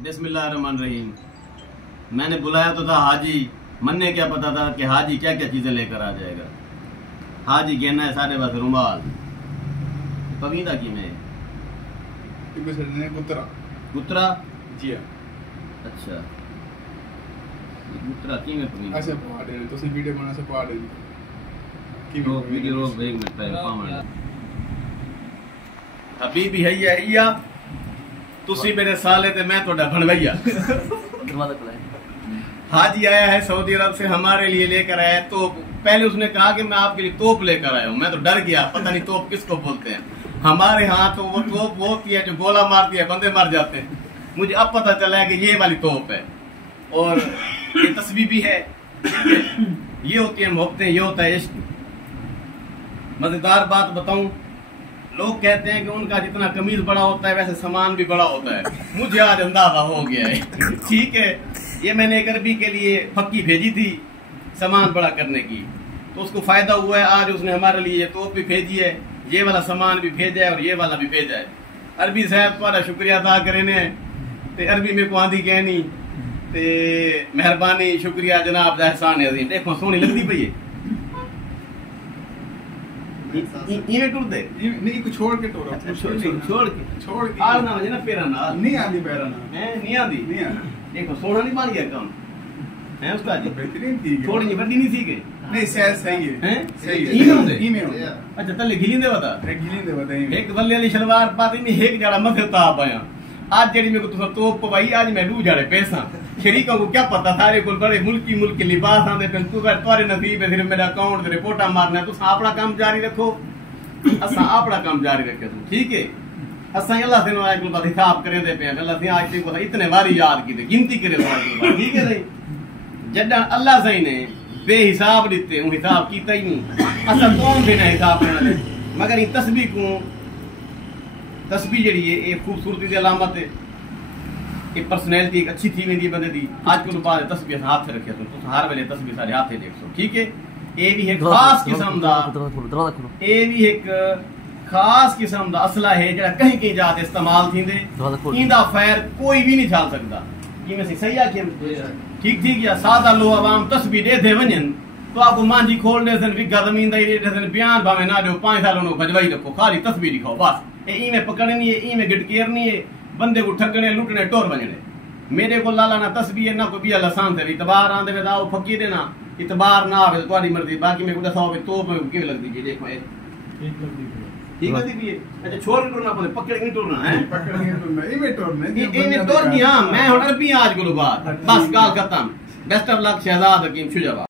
बिस्मिल्लाहिर्रहमानिर्रहीम। मैंने बुलाया तो था हाजी, मन्ने क्या पता था कि हाजी क्या क्या चीजें लेकर आ जाएगा। हाजी कहना है सारे बस रुमाल पवीदा की में कुतरा कुतरा जी अच्छा कुतरा की में पवीदा ऐसे पा दे तो सी वीडियो बना से पा दे की वीडियो रोक 1 मिनट पहले पावन हबीबी हैया तुसी मेरे साले ते मैं तोड़ा भणवैया। हाजी आया है सऊदी अरब से, हमारे लिए लेकर आया है तोप। पहले उसने कहा कि मैं आपके लिए तोप लेकर आया हूँ। मैं तो डर गया, पता नहीं तोप किसको बोलते हैं। हमारे यहाँ तो वो तोप वो होती है जो गोला मारती है, बंदे मर जाते हैं। मुझे अब पता चला है कि ये वाली तोप है। और ये तस्वीर भी है, ये होती है मोहब्बतें, ये होता है इश्क। मजेदार बात बताऊं, लोग कहते हैं कि उनका जितना कमीज बड़ा होता है वैसे सामान भी बड़ा होता है। मुझे आज अंदाजा हो गया है। ठीक है, ये मैंने एक अरबी के लिए फक्की भेजी थी सामान बड़ा करने की, तो उसको फायदा हुआ है। आज उसने हमारे लिए तोप भी भेजी है, ये वाला सामान भी भेजा है और ये वाला भी भेजा है। अरबी साहब तुम्हारा शुक्रिया अदा करे ने ते अरबी में को आंधी कहनी ते मेहरबानी शुक्रिया जनाब एहसान अजीम। देखो सोहनी लगती पई है इने टुर दे नहीं कुछ छोड़ के टोरा छोड़ के आल ना वजे ना पेरा ना नहीं आंदी पैरा ना है नहीं आंदी देखो सोना नहीं बन गया काम है उसका जी बेहतरीन थी थोड़ी नहीं बड़ी नहीं थी के नहीं सही है हैं सही है ई में अच्छा तले गिलिंदे बता एक बल्ले वाली सलवार पाती नहीं एक जड़ा मथे ताप आया आज जेडी मेरे को तुसा तोप भाई आज मैं डू जाड़े पैसा शरीकों को क्या पता सारे को बड़े मुल्की लिबास आंदे पे तू कर तोरे नसीब है फिर मेरा अकाउंट ते रिपोर्टा मारना तू अपना काम जारी रखो असा अपना काम जारी रखे तू ठीक है। असा अल्लाह से आज को हिसाब करे दे पे अल्लाह से आज को इतने बारी याद की गिनती करे ठीक है नहीं जड्डा अल्लाह सही ने बेहिसाब दिते हूं हिसाब कीता ही नहीं असा कौन देना हिसाब करना मगर ये तस्बीह को तस्बीह जड़ी है ये खूबसूरती की अलामत है, ये पर्सनैलिटी एक अच्छी थी वेंदी बंदे दी। आज को बाद तस्बीह हाथ से रखे तो हर वेले तस्बीह सारे हाथ से देखो ठीक है। ये भी एक खास किस्म दा ये भी एक खास किस्म दा असला है जेड़ा कहीं कहीं जाते इस्तेमाल थींदे इंदा फैर कोई भी नहीं छाल सकदा कि में सही आ के ठीक या सादा लो आवाम तस्बीह दे दे वजन तो आपको मांझी खोल दे सन विगा जमीन दे दे सन बयान भावे ना दो 5 साल नो भजवाई रखो खाली तस्बीह दिखाओ बस ई में पकड़नी है ई में गिटकेरनी है बंदे को ठगने लुटने टोर बजने मेरे को लाला ना तस्बीह है ना कोई बिया लसान से इतबार आंदे वे दाओ फकी देना इतबार ना आवे तुम्हारी मर्जी बाकी मेरे को दसाओ तो में के लगदी जी देखो ठीक लगदी भी अच्छा छोड़ के टुरना पड़े पकड़ के टुरना है पकड़ के टुरना ई में टुरना ई में टुर गया मैं हुन अरबी आज को बात बस गाल खत्म। Best of luck Shahzad Hakim Shujabad.